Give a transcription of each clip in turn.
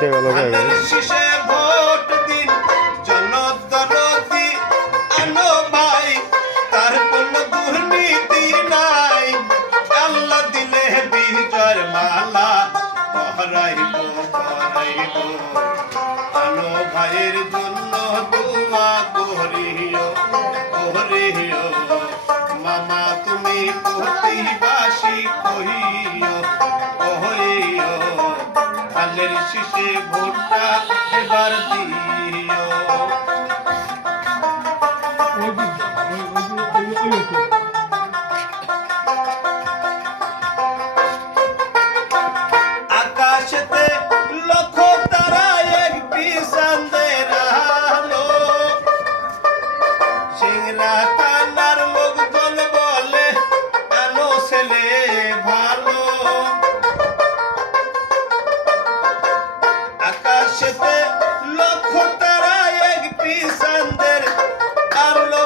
শীষে ভোট দিন জনদরদি আনো ভাই, তার কোন দুর্নীতি নাই। আল্লাহ দিলে বিজয়ের মালা পহরাইব পহরাইব, আনো ভাইয়ের জন্য দোয়া করিও করিও। মামা তুমি প্রতিবাসী কহিও কহিও, ধানের শীষে ভোটটা এবার দিও। আকাশেতে লক্ষ তারা একটি চাঁদের আলো, সিংরা কানার লোকজন বলে আনো ছেলে ভালো। আকাশেতে লক্ষ তারা একটি চাঁদের আলো,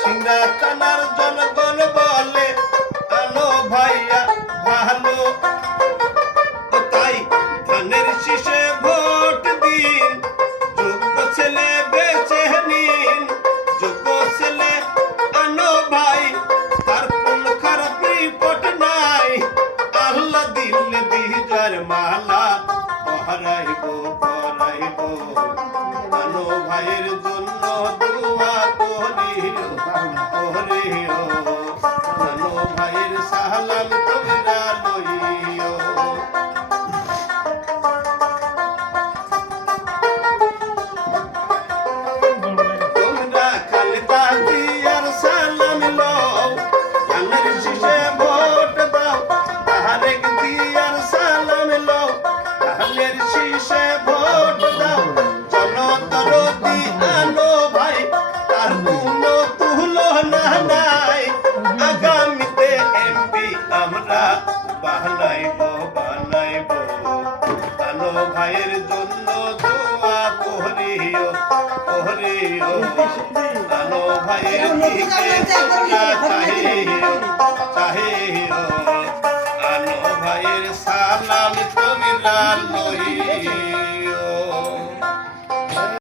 সিংরা কানার জনগণ বলে আনো ভাইয়া ভালো। তাই ধানের শীষে ভোট দিন, যোগ্য ছেলে বেছে নিন, যোগ্য ছেলে আনো ভাই, তার কোন খারাপ রিপোর্ট নাই। আল্লাহ দিলে বিজয়ের মালা পহরাইব পহরাইব, আনো ভাইয়ের জন্য দোয়া করিও করিও, আনো ভাইয়ের সালাম তোমরা লইও। তোমরা খালেদা জিয়ার সালাম লও, ধানের শীষে ভোট দাও। তারেক জিয়ার সালাম লও, ধানের শীষে ভোট দাও। জনদরদি আনো ভাই, তার কোনো তুলনা নাই। আগামীতে এমপি আমরা বানাইব বানাইব, আনো ভাইয়ের জন্য দোয়া করিও করিও, আনো ভাইয়ের দিকে তোমরা চাহিও।